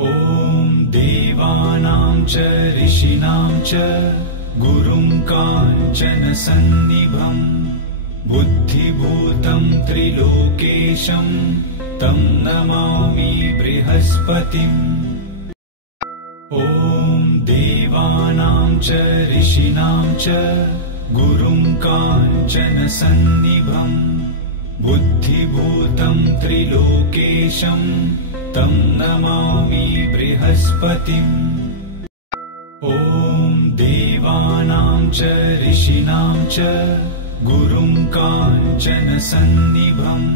ॐ देवानां च ऋषीणां च गुरुं काञ्चन सन्निभम् बुद्धिभूतं त्रिलोकेशं तं नमामि बृहस्पतिम्। ॐ देवानां च ऋषीणां च गुरुं काञ्चन सन्निभम् बुद्धिभूतं त्रिलोकेशं तं नमामि बृहस्पतिम्। ॐ देवानां च ऋषीणां च गुरुं काञ्चन सन्निभम्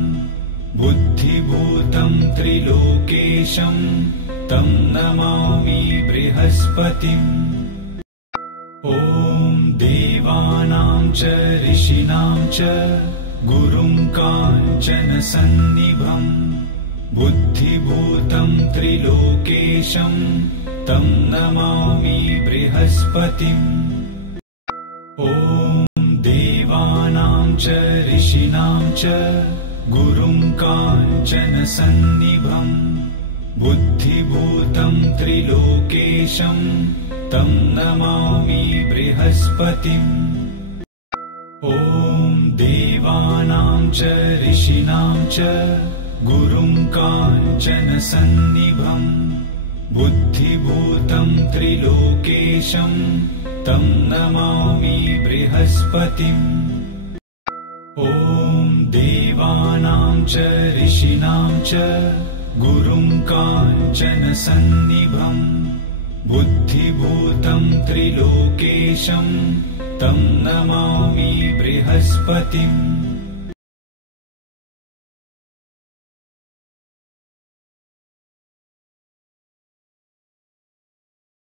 बुद्धिभूतं त्रिलोकेशं तं नमामि बृहस्पतिम्। ॐ देवानां च ऋषीणां च गुरुं काञ्चन सन्निभम् बुद्धिभूतं त्रिलोकेशं तं नमामि बृहस्पतिम्। ॐ देवानां च ऋषीणां च गुरुं काञ्चन सन्निभम् बुद्धिभूतं त्रिलोकेशं तं नमामि बृहस्पतिम्। ॐ देवानां च ऋषीणां च गुरुं काञ्चन सन्निभम् बुद्धिभूतं त्रिलोकेशं तं नमामि बृहस्पतिम्। ॐ देवानां च ऋषीणां च गुरुं काञ्चन सन्निभम् बुद्धिभूतं त्रिलोकेशं तं नमामि बृहस्पतिम्।